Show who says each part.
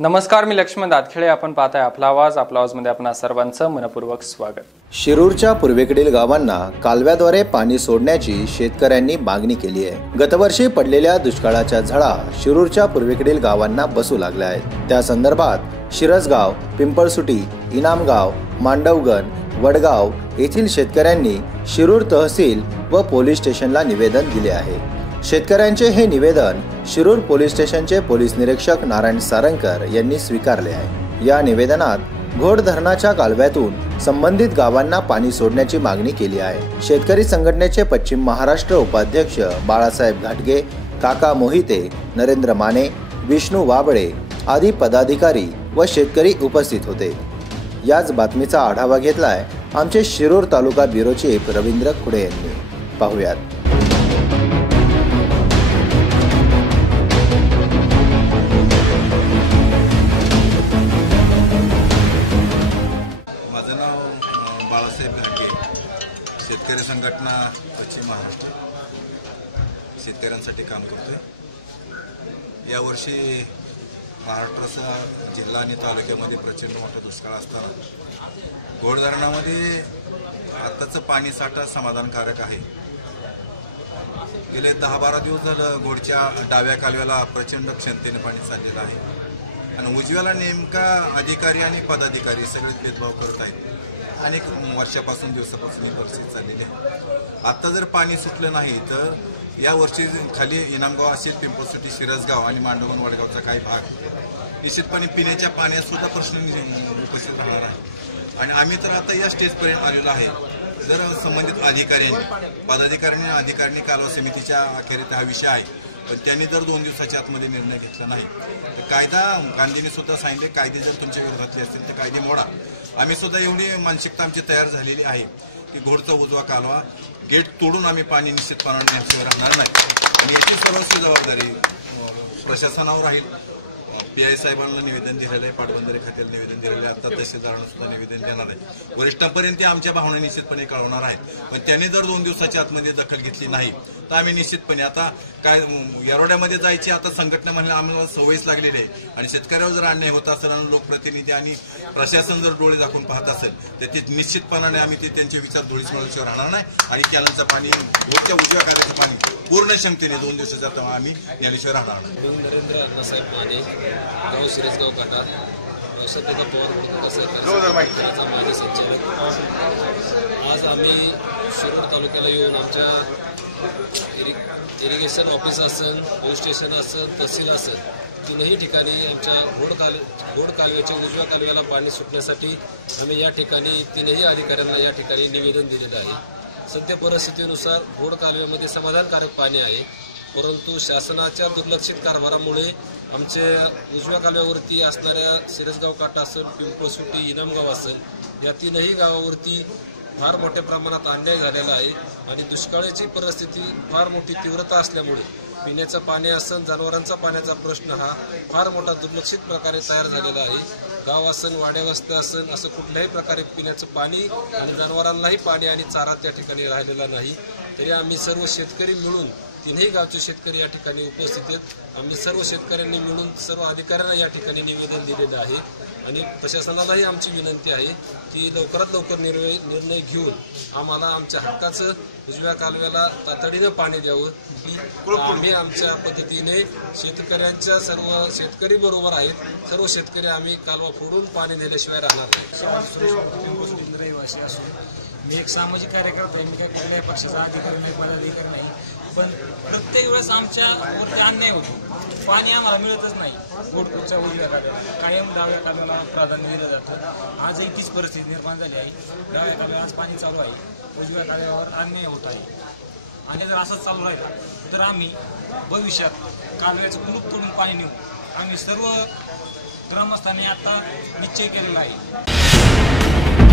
Speaker 1: नमस्कार मी लक्ष्मण दातखेडे आपण पाहताय आपला आवाज. आपला आवाजमध्ये आपणा सर्वांचं मनपूर्वक स्वागत.
Speaker 2: शिरूरच्या पूर्वेकडील गावांना कालव्याद्वारे पाणी सोडण्याची शेतकऱ्यांनी मागणी केली आहे. गतवर्षी पडलेल्या दुष्काळाच्या झळा शिरूरच्या पूर्वेकडील गावांना बसू लागल्या आहेत. त्या संदर्भात शिरसगाव पिंपळसुटी इनामगाव मांडवगण वडगाव येथील शेतकऱ्यांनी शिरूर तहसील व पोलीस स्टेशनला निवेदन दिले आहे. शेतकऱ्यांचे हे निवेदन शिरूर पोलीस स्टेशनचे पोलीस निरीक्षक नारायण सारंकर यांनी स्वीकारले आहे. या निवेदनात घोड धरणाच्या कालव्यातून संबंधित गावांना पाणी सोडण्याची मागणी केली आहे. शेतकरी संघटनेचे पश्चिम महाराष्ट्र उपाध्यक्ष बाळासाहेब घाटगे काका मोहिते नरेंद्र माने विष्णू वाबळे आदी पदाधिकारी व शेतकरी उपस्थित होते. याच बातमीचा आढावा घेतलाय आमचे शिरूर तालुका ब्युरो चीफ रवींद्र खुडे यांनी. पाहुयात.
Speaker 3: पश्चिम महाराष्ट्र शेतकऱ्यांसाठी काम करतोय. यावर्षी महाराष्ट्राचा जिल्हा आणि तालुक्यामध्ये प्रचंड मोठा दुष्काळ असताना घोड धरणामध्ये आताचं पाणी साठा समाधानकारक आहे. गेले दहा बारा दिवस झालं घोडच्या डाव्या कालव्याला प्रचंड क्षमतेने पाणी चाललेलं आहे. आणि उजव्याला नेमका अधिकारी आणि पदाधिकारी सगळेच भेदभाव करत आहेत. अनेक वर्षापासून दिवसापासून ही परिस्थिती चाललेली आहे. आत्ता जर पाणी सुटलं नाही तर या वर्षी खाली इनामगाव असेल पिंपळसुटी शिरसगाव आणि मांडवण वडगावचा काही भाग निश्चितपणे पिण्याच्या पाण्यात सुद्धा प्रश्न उपस्थित राहणार आहे. आणि आम्ही तर आता या स्टेजपर्यंत आलेलो आहे. जर संबंधित अधिकाऱ्यांनी पदाधिकाऱ्यांनी अधिकाऱ्यांनी कालवा समितीच्या अखेरीत हा विषय आहे पण त्यांनी जर दोन दिवसाच्या आतमध्ये निर्णय घेतला नाही तर कायदा गांधींनी सुद्धा सांगितले कायदे जर तुमच्या विरोधातले असतील तर कायदे मोडा. आम्ही सुद्धा एवढी मानसिकता आमची तयार झालेली आहे की घोडचा उजवा कालवा गेट तोडून आम्ही पाणी निश्चितपणाने राहणार नाही. आणि याची सर्वस्व जबाबदारी प्रशासनावर राहील. पी आय साहेबांना निवेदन दिलेलं आहे पाटबंधारे खात्याला निवेदन दिलेलं आहे. आता तहसीलदारांना सुद्धा निवेदन देणार आहे. वरिष्ठांपर्यंत आमच्या भावना निश्चितपणे कळवणार आहेत. पण त्यांनी जर दोन दिवसाच्या आतमध्ये दखल घेतली नाही तर आम्ही निश्चितपणे आता काय येरोड्यामध्ये जायची आता संघटना म्हणून आम्हाला सवयच लागलेली आहे. आणि शेतकऱ्यावर जर अन्याय होत असेल आणि लोकप्रतिनिधी आणि प्रशासन जर डोळे दाखवून पाहत असेल तर ते निश्चितपणाने आम्ही ते त्यांचे विचार डोळीस मिळवल्याशिवाय राहणार नाही. आणि कॅनलचं पाणी रोजच्या उजव्या कार्याचं पाणी पूर्ण क्षमतेने दोन दिवसाच्या आम्ही ज्ञानेश्वर राहणार नाही
Speaker 4: गाव सिरसगाव काटा औषधीचा पवार म्हणून सरकारचा माझे संचालक. आज आम्ही शिरूर तालुक्याला येऊन आमच्या इरि इरिगेशन ऑफिस असेल पोलीस स्टेशन असेल तहसील असेल तीनही ठिकाणी आमच्या घोड काल घोड कालव्याच्या उजव्या कालव्याला पाणी सुटण्यासाठी आम्ही या ठिकाणी तीनही अधिकाऱ्यांना या ठिकाणी निवेदन दिलेलं आहे. सध्या परिस्थितीनुसार घोड कालव्यामध्ये समाधानकारक पाणी आहे परंतु शासनाच्या दुर्लक्षित कारभारामुळे आमचे उजव्या कालव्यावरती असणाऱ्या सिरसगाव काटा असेल पिंपळसुटी इनामगाव असेल या तीनही गावावरती फार मोठ्या प्रमाणात अन्याय झालेला आहे आणि दुष्काळाची परिस्थिती फार मोठी तीव्रता असल्यामुळे पिण्याचं पाणी असन जनावरांचा पाण्याचा प्रश्न हा फार मोठा दुर्लक्षित प्रकारे तयार झालेला आहे. गाव असन वाड्यावस्त असन असं कुठल्याही प्रकारे पिण्याचं पाणी आणि जनावरांनाही पाणी आणि चारा त्या ठिकाणी राहिलेला नाही. तरी आम्ही सर्व शेतकरी मिळून तीनही गावचे शेतकरी या ठिकाणी उपस्थित आहेत. आम्ही सर्व शेतकऱ्यांनी मिळून सर्व अधिकाऱ्यांना या ठिकाणी निवेदन दिलेलं आहे. आणि प्रशासनालाही आमची विनंती आहे की लवकरात लवकर निर्णय निर्णय घेऊन आम्हाला आमच्या हक्काचं उजव्या कालव्याला तातडीनं पाणी द्यावं. की आम्ही आमच्या पद्धतीने शेतकऱ्यांच्या सर्व शेतकरी बरोबर आहेत. सर्व शेतकरी आम्ही कालवा फोडून पाणी दिल्याशिवाय राहणार नाही.
Speaker 5: मी एक सामाजिक कार्यकर्ता आहे. मी काय कुठल्याही पक्षाचा अधिकारी नाही पदाधिकारी नाही. पण प्रत्येक वेळेस आमच्या वरती अन्याय होतो. पाणी आम्हाला मिळतच नाही. गोडपूरच्या उजव्या कालव्याला कायम डाव्या कामाला प्राधान्य दिलं जातं. आजही तीच परिस्थिती निर्माण झाली आहे. डाव्या कालव्याला आज पाणी चालू आहे. उजव्या कालव्यावर अन्याय होत आहे. आणि जर असंच चालू राहिलं तर आम्ही भविष्यात कालव्याचं कुलूप तोडून पाणी नेऊ. आम्ही सर्व ग्रामस्थांनी आता निश्चय केलेला आहे.